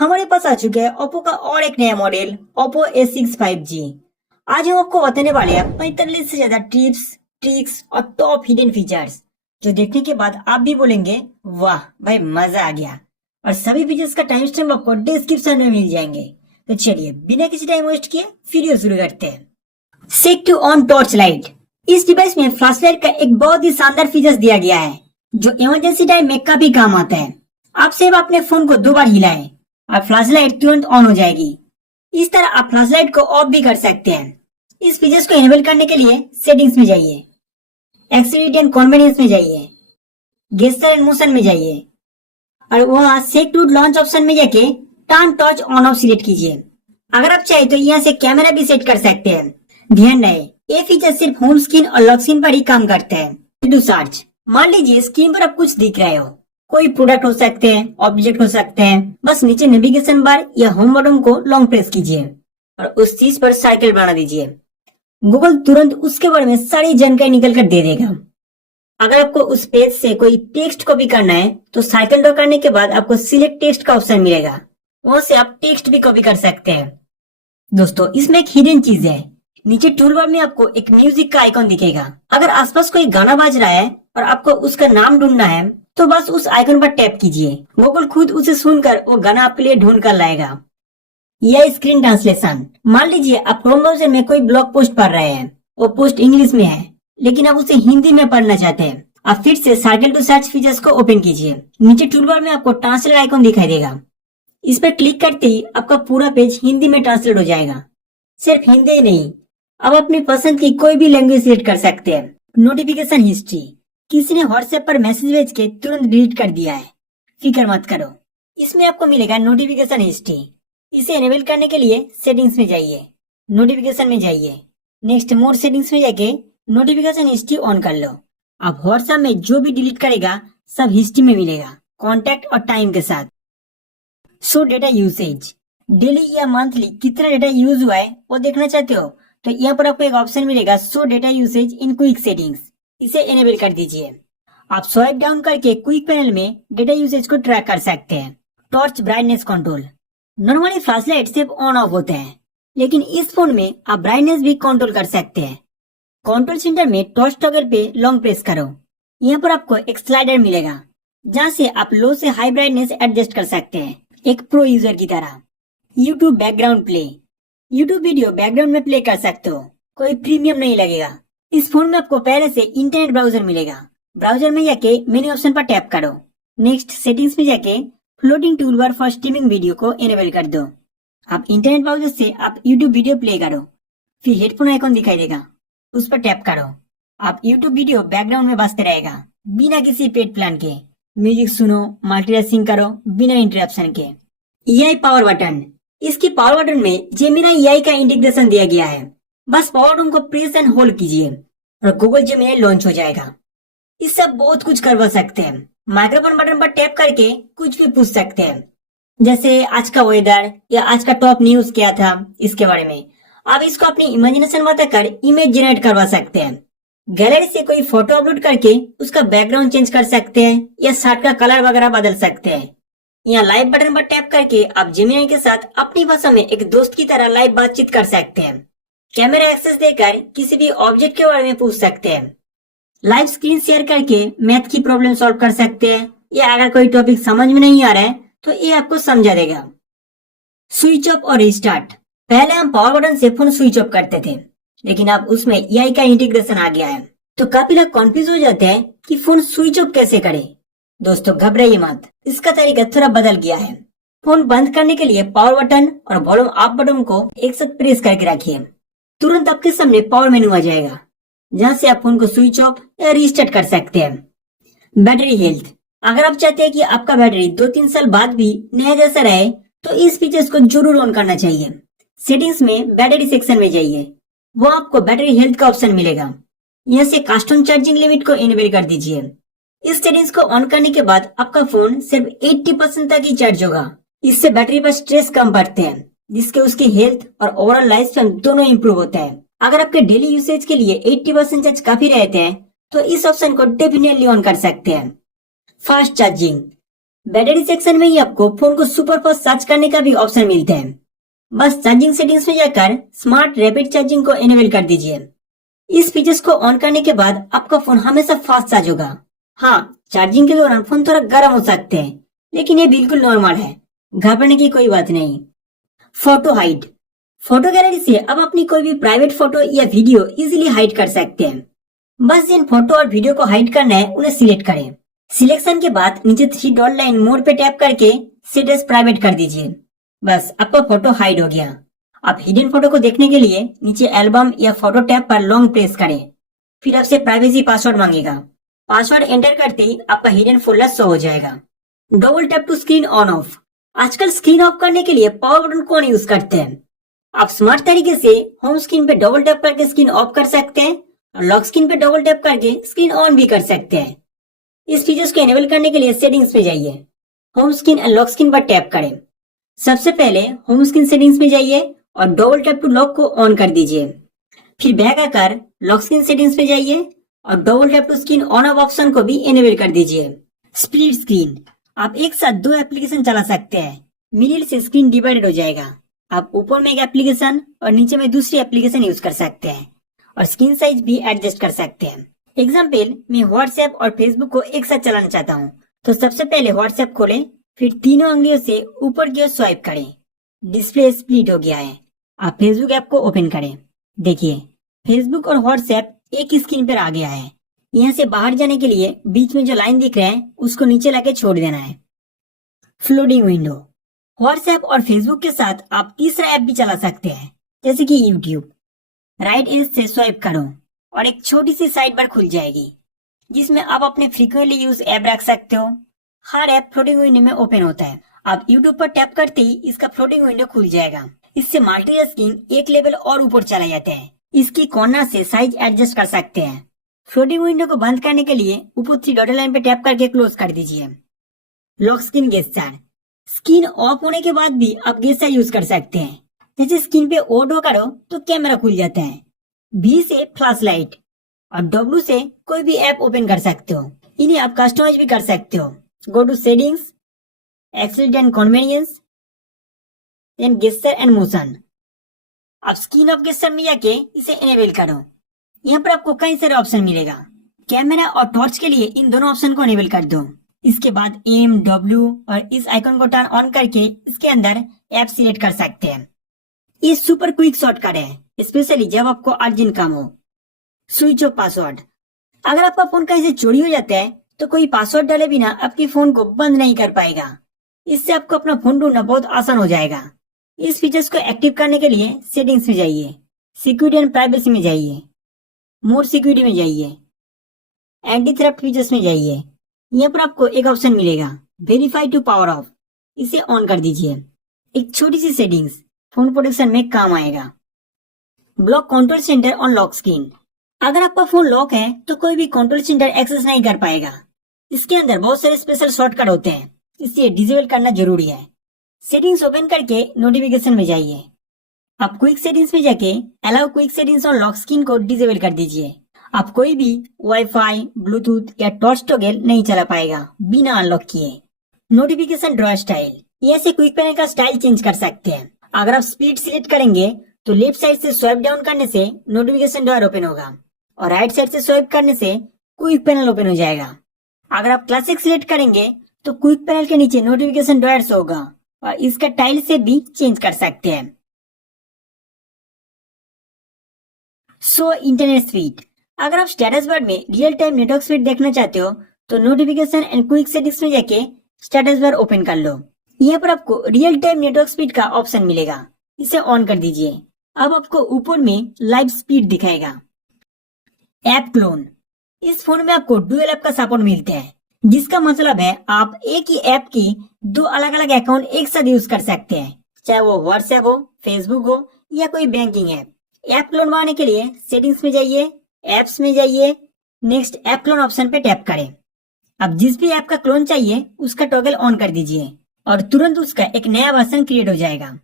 हमारे पास आ चुका है ओप्पो का और एक नया मॉडल ओप्पो A6 5G। आज हम आपको बताने वाले हैं 45 से ज्यादा टिप्स, ट्रिक्स और टॉप हिडन फीचर्स जो देखने के बाद आप भी बोलेंगे वाह भाई मजा आ गया। और सभी फीचर्स का टाइम स्टैम्प आपको डिस्क्रिप्शन में मिल जाएंगे। तो चलिए बिना किसी टाइम वेस्ट किए वीडियो शुरू करते हैं। सेक टू ऑन टॉर्च लाइट। इस डिवाइस में फ्लैश लाइट का एक बहुत ही शानदार फीचर दिया गया है जो इमरजेंसी टाइम में काफी काम आता है। आप सिर्फ अपने फोन को 2 बार हिलाएं और फ्लैश लाइट तुरंत ऑन हो जाएगी। इस तरह आप फ्लैश लाइट को ऑफ भी कर सकते हैं। इस फीचर्स को इनेबल करने के लिए सेटिंग्स में जाइए, एक्सेसिबिलिटी एंड कन्वीनियंस में जाइए, गेस्चर एंड मोशन में जाइए और वहाँ सेक टू लॉन्च ऑप्शन में जाके turn torch on off select कीजिए। अगर आप चाहे तो यहाँ से कैमरा भी सेट कर सकते हैं। ध्यान रहे ये फीचर सिर्फ होम स्क्रीन और लॉक स्क्रीन पर ही काम करते हैं। टू सर्च, मान लीजिए स्क्रीन पर आप कुछ दिख रहे हो, कोई प्रोडक्ट हो सकते हैं, ऑब्जेक्ट हो सकते हैं, बस नीचे नेविगेशन बार या होम बटन को लॉन्ग प्रेस कीजिए और उस चीज पर सर्कल बना दीजिए। गूगल तुरंत उसके बारे में सारी जानकारी निकल कर दे देगा। अगर आपको उस पेज से कोई टेक्स्ट कॉपी करना है तो सर्कल ड्रॉ करने के बाद आपको सिलेक्ट टेक्स्ट का ऑप्शन मिलेगा, वहां से आप टेक्स्ट भी कॉपी कर सकते हैं। दोस्तों इसमें एक हिडन चीज है, नीचे टूल बार में आपको एक म्यूजिक का आइकॉन दिखेगा। अगर आसपास कोई गाना बज रहा है और आपको उसका नाम ढूंढना है तो बस उस आइकन पर टैप कीजिए, गूगल खुद उसे सुनकर वो गाना आपके लिए ढूंढ कर लाएगा। यह स्क्रीन ट्रांसलेशन, मान लीजिए आप क्रोम ब्राउज़र में कोई ब्लॉग पोस्ट पढ़ रहे हैं, वो पोस्ट इंग्लिश में है लेकिन आप उसे हिंदी में पढ़ना चाहते हैं। आप फिर से सर्कल टू सर्च फीचर्स को ओपन कीजिए। नीचे टूल बार में आपको ट्रांसलेट आइकन दिखाई देगा, इस पर क्लिक करते ही आपका पूरा पेज हिंदी में ट्रांसलेट हो जाएगा। सिर्फ हिंदी ही नहीं, अब अपनी पसंद की कोई भी लैंग्वेज सिलेक्ट कर सकते हैं। नोटिफिकेशन हिस्ट्री, किसी ने व्हाट्सएप पर मैसेज भेज के तुरंत डिलीट कर दिया है, फिक्र मत करो, इसमें आपको मिलेगा नोटिफिकेशन हिस्ट्री। इसे एनेबल करने के लिए सेटिंग्स में जाइए, नोटिफिकेशन में जाइए, नेक्स्ट मोर सेटिंग्स में जाके नोटिफिकेशन हिस्ट्री ऑन कर लो। अब व्हाट्सएप में जो भी डिलीट करेगा सब हिस्ट्री में मिलेगा, कॉन्टेक्ट और टाइम के साथ। सो डेटा यूसेज, डेली या मंथली कितना डेटा यूज हुआ है वो देखना चाहते हो तो यहाँ पर आपको एक ऑप्शन मिलेगा show data usage in quick settings, इसे एनेबल कर दीजिए। आप स्वाइप डाउन करके क्विक पैनल में डेटा यूसेज को ट्रैक कर सकते हैं। Torch brightness control, normally flash light सिर्फ ऑन ऑफ होते हैं लेकिन इस फोन में आप ब्राइटनेस भी कंट्रोल कर सकते हैं। कंट्रोल सेंटर में टॉर्च टॉगल पे लॉन्ग प्रेस करो, यहाँ पर आपको एक स्लाइडर मिलेगा जहाँ से आप लो से हाई ब्राइटनेस एडजस्ट कर सकते हैं, एक प्रो यूजर की तरह। YouTube background play, YouTube video background में प्ले कर सकते हो, कोई प्रीमियम नहीं लगेगा। इस फोन में आपको पहले से इंटरनेट ब्राउजर मिलेगा, ब्राउजर में जाके मेन्यू ऑप्शन पर टैप करो, नेक्स्ट सेटिंग्स में जाके floating tool bar for streaming video को एनेबल कर दो। आप इंटरनेट ब्राउजर से आप यूट्यूब वीडियो प्ले करो, फिर हेडफोन आइकॉन दिखाई देगा, उस पर टैप करो, आप यूट्यूब वीडियो बैकग्राउंड में बजते रहेगा बिना किसी पेड प्लान के। म्यूजिक सुनो, मल्टीटास्किंग करो बिना इंटरप्शन के। एआई पावर बटन, इसकी पावर बटन में जेमिनी एआई का इंटीग्रेशन दिया गया है, बस पावर बटन को प्रेस एंड होल्ड कीजिए और गूगल जेमिनी लॉन्च हो जाएगा। इससे आप बहुत कुछ करवा सकते हैं। माइक्रोफोन बटन पर टैप करके कुछ भी पूछ सकते हैं, जैसे आज का वेदर या आज का टॉप न्यूज क्या था इसके बारे में। आप इसको अपनी इमेजिनेशन बताकर इमेज जनरेट करवा सकते हैं। गैलरी से कोई फोटो अपलोड करके उसका बैकग्राउंड चेंज कर सकते हैं या शर्ट का कलर वगैरह बदल सकते हैं। यहाँ लाइव बटन पर टैप करके आप जेमिनी के साथ अपनी भाषा में एक दोस्त की तरह लाइव बातचीत कर सकते हैं। कैमरा एक्सेस देकर किसी भी ऑब्जेक्ट के बारे में पूछ सकते हैं। लाइव स्क्रीन शेयर करके मैथ की प्रॉब्लम सॉल्व कर सकते हैं या अगर कोई टॉपिक समझ में नहीं आ रहा है तो ये आपको समझा देगा। स्विच ऑफ और रिस्टार्ट, पहले हम पावर बटन से फोन स्विच ऑफ करते थे लेकिन अब उसमें एआई का इंटीग्रेशन आ गया है तो काफी लोग कंफ्यूज हो जाते हैं कि फोन स्विच ऑफ कैसे करें। दोस्तों घबराइए मत, इसका तरीका थोड़ा बदल गया है। फोन बंद करने के लिए पावर बटन और वॉल्यूम अप बटन को एक साथ प्रेस करके रखिए, तुरंत आपके सामने पावर मेनू आ जाएगा जहां से आप फोन को स्विच ऑफ या रिस्टार्ट कर सकते हैं। बैटरी हेल्थ, अगर आप चाहते हैं कि आपका बैटरी 2-3 साल बाद भी नया जैसा रहे तो इस फीचर्स को जरूर ऑन करना चाहिए। सेटिंग्स में बैटरी सेक्शन में जाइए, वो आपको बैटरी हेल्थ का ऑप्शन मिलेगा, यहाँ से कस्टम चार्जिंग लिमिट को इनेबल कर दीजिए। इस सेटिंग्स को ऑन करने के बाद आपका फोन सिर्फ 80% तक ही चार्ज होगा। इससे बैटरी पर स्ट्रेस कम पड़ते हैं जिसके उसकी हेल्थ और ओवरऑल लाइफ स्पैन दोनों इंप्रूव होता है। अगर आपके डेली यूसेज के लिए 80% चार्ज काफी रहते हैं तो इस ऑप्शन को डेफिनेटली ऑन कर सकते हैं। फास्ट चार्जिंग, बैटरी सेक्शन में ही आपको फोन को सुपर फास्ट चार्ज करने का भी ऑप्शन मिलता है। बस चार्जिंग सेटिंग्स में जाकर स्मार्ट रैपिड चार्जिंग को इनेबल कर दीजिए। इस फीचर्स को ऑन करने के बाद आपका फोन हमेशा फास्ट चार्ज होगा। हाँ, चार्जिंग के दौरान फोन थोड़ा गर्म हो सकते हैं, लेकिन ये बिल्कुल नॉर्मल है, घबराने की कोई बात नहीं। Photo hide. फोटो गैलरी से अब अपनी कोई भी प्राइवेट फोटो या वीडियो इजीली हाइड कर सकते हैं। बस जिन फोटो और वीडियो को हाइड करना है उन्हें सिलेक्ट करें। सिलेक्शन के बाद नीचे 3 डॉट लाइन मोड पे टैप करके सेट एज प्राइवेट कर दीजिए। बस आपका फोटो हाइड हो गया। अब हिडन फोटो को देखने के लिए नीचे एल्बम या फोटो टैब पर लॉन्ग प्रेस करें। फिर आपसे प्राइवेसी पासवर्ड मांगेगा। पासवर्ड एंटर करते ही आपका हिडन फोल्डर शो हो जाएगा। Double tap to screen on off. आजकल स्क्रीन ऑफ करने के लिए पावर बटन कौन यूज करते हैं? आप स्मार्ट तरीके से होम स्क्रीन पे डबल टैप करके स्क्रीन ऑफ कर सकते हैं और लॉक स्क्रीन पे डबल टैप करके स्क्रीन ऑन भी कर सकते हैं। इस फीचर्स को एनेबल करने के लिए सेटिंग्स में जाइए, home screen and lock screen पर टैप करें। सबसे पहले होम स्क्रीन सेटिंग्स में जाइए और डबल टैप टू लॉक को ऑन कर दीजिए। फिर बैक आकर लॉक स्क्रीन सेटिंग्स में जाइए और double tap to screen on off option को भी एनेबल कर दीजिए। Split screen. आप एक साथ 2 एप्लीकेशन चला सकते हैं। मिडिल से स्क्रीन डिवाइडेड हो जाएगा। आप ऊपर में एक एप्लीकेशन और नीचे में दूसरी एप्लीकेशन यूज कर सकते हैं और स्क्रीन साइज भी एडजस्ट कर सकते हैं। एग्जाम्पल, मैं व्हाट्सएप और फेसबुक को एक साथ चलाना चाहता हूँ, तो सबसे पहले व्हाट्सएप खोलें, फिर तीनों उंगलियों से ऊपर की ओर स्वाइप करें। डिस्प्ले स्प्लिट हो गया है। आप फेसबुक ऐप को ओपन करें। देखिए, फेसबुक और व्हाट्सएप एक ही स्क्रीन पर आ गया है। यहाँ से बाहर जाने के लिए बीच में जो लाइन दिख रहा है उसको नीचे लाके छोड़ देना है। Floating window. व्हाट्सएप और फेसबुक के साथ आप तीसरा ऐप भी चला सकते हैं, जैसे कि यूट्यूब। राइट एज से स्वाइप करो और एक छोटी सी साइड बार खुल जाएगी, जिसमें आप अपने फ्रीक्वेंटली यूज ऐप रख सकते हो। हर ऐप फ्लोटिंग विंडो में ओपन होता है। आप यूट्यूब पर टैप करते ही इसका फ्लोटिंग विंडो खुल जाएगा। इससे मल्टीटास्किंग एक लेवल और ऊपर चला जाता है। इसकी कॉर्नर से साइज एडजस्ट कर सकते हैं। फ्लोटिंग विंडो को बंद करने के लिए ऊपर 3 डॉट लाइन पे टैप करके क्लोज कर दीजिए। Lock screen gesture. Screen of होने के बाद भी आप गेस्चर यूज कर सकते हैं। जैसे स्क्रीन पे ओ डो करो तो कैमरा खुल जाता है। V से फ्लैश लाइट और W से कोई भी ऐप ओपन कर सकते हो। इन्हें आप कस्टमाइज भी कर सकते हो। Go to settings, accelerate and convenience, then gesture and motion. आप स्क्रीन ऑफ गेस्चर में जाके इसे इनेबल करो। यहाँ पर आपको कई सारे ऑप्शन मिलेगा। कैमरा और टॉर्च के लिए इन दोनों ऑप्शन को इनेबल कर दो। इसके बाद एम, W और इस आइकन को टर्न ऑन करके इसके अंदर ऐप सिलेक्ट कर सकते हैं। ये सुपर क्विक शॉर्टकट है, स्पेशली जब आपको अर्जेंट काम हो। Switch off password. अगर आपका फोन कहीं से चोरी हो जाता है तो कोई पासवर्ड डाले बिना आपके फोन को बंद नहीं कर पाएगा। इससे आपको अपना फोन ढूंढना बहुत आसान हो जाएगा। इस फीचर्स को एक्टिव करने के लिए सेटिंग्स में जाइए, सिक्योरिटी एंड प्राइवेसी में जाइए, मोर सिक्योरिटी में जाइए, एंटी थ्रेफ्ट फीचर्स में जाइए। यहाँ पर आपको एक ऑप्शन मिलेगा, वेरीफाई टू पावर ऑफ। इसे ऑन कर दीजिए। एक छोटी सी सेटिंग्स फोन प्रोटेक्शन में काम आएगा। Block control centre on lock screen. अगर आपका फोन लॉक है तो कोई भी कंट्रोल सेंटर एक्सेस नहीं कर पाएगा। इसके अंदर बहुत सारे स्पेशल शॉर्टकट होते हैं, इसलिए डिसेबल करना जरूरी है। सेटिंग्स ओपन करके नोटिफिकेशन में जाइए। आप क्विक सेटिंग्स में जाके allow quick settings on lock screen को डिसेबल कर दीजिए। आप कोई भी वाईफाई, ब्लूटूथ या टॉर्च टॉगल नहीं चला पाएगा बिना अनलॉक किए। Notification draw style. ये ऐसे क्विक पैनल का स्टाइल चेंज कर सकते हैं। अगर आप स्प्लिट सिलेक्ट करेंगे तो लेफ्ट साइड से स्वाइप डाउन करने से नोटिफिकेशन ड्रॉअर ओपन होगा और राइट साइड से स्वाइप करने से क्विक पैनल ओपन हो जाएगा। अगर आप क्लासिक सिलेक्ट करेंगे तो क्विक पैनल के नीचे नोटिफिकेशन ड्रॉअर होगा और इसका टाइल से भी चेंज कर सकते हैं। Show internet speed. अगर आप स्टेटस बार में रियल टाइम नेटवर्क स्पीड देखना चाहते हो तो नोटिफिकेशन एंड क्विक सेटिंग्स में जाके स्टेटस बार ओपन कर लो। यहाँ पर आपको रियल टाइम नेटवर्क स्पीड का ऑप्शन मिलेगा, इसे ऑन कर दीजिए। अब आपको ऊपर में लाइव स्पीड दिखाएगा। App clone. इस फोन में आपको डुअल ऐप का सपोर्ट मिलता है, जिसका मतलब है आप एक ही ऐप की 2 अलग अलग अकाउंट एक साथ यूज कर सकते हैं, चाहे वो व्हाट्सएप हो, फेसबुक हो या कोई बैंकिंग ऐप। ऐप क्लोन बनाने के लिए सेटिंग्स में जाइए, एप्स में जाइए, नेक्स्ट ऐप क्लोन ऑप्शन पे टैप करें। अब जिस भी ऐप का क्लोन चाहिए उसका टॉगल ऑन कर दीजिए और तुरंत उसका एक नया वर्जन क्रिएट हो जाएगा।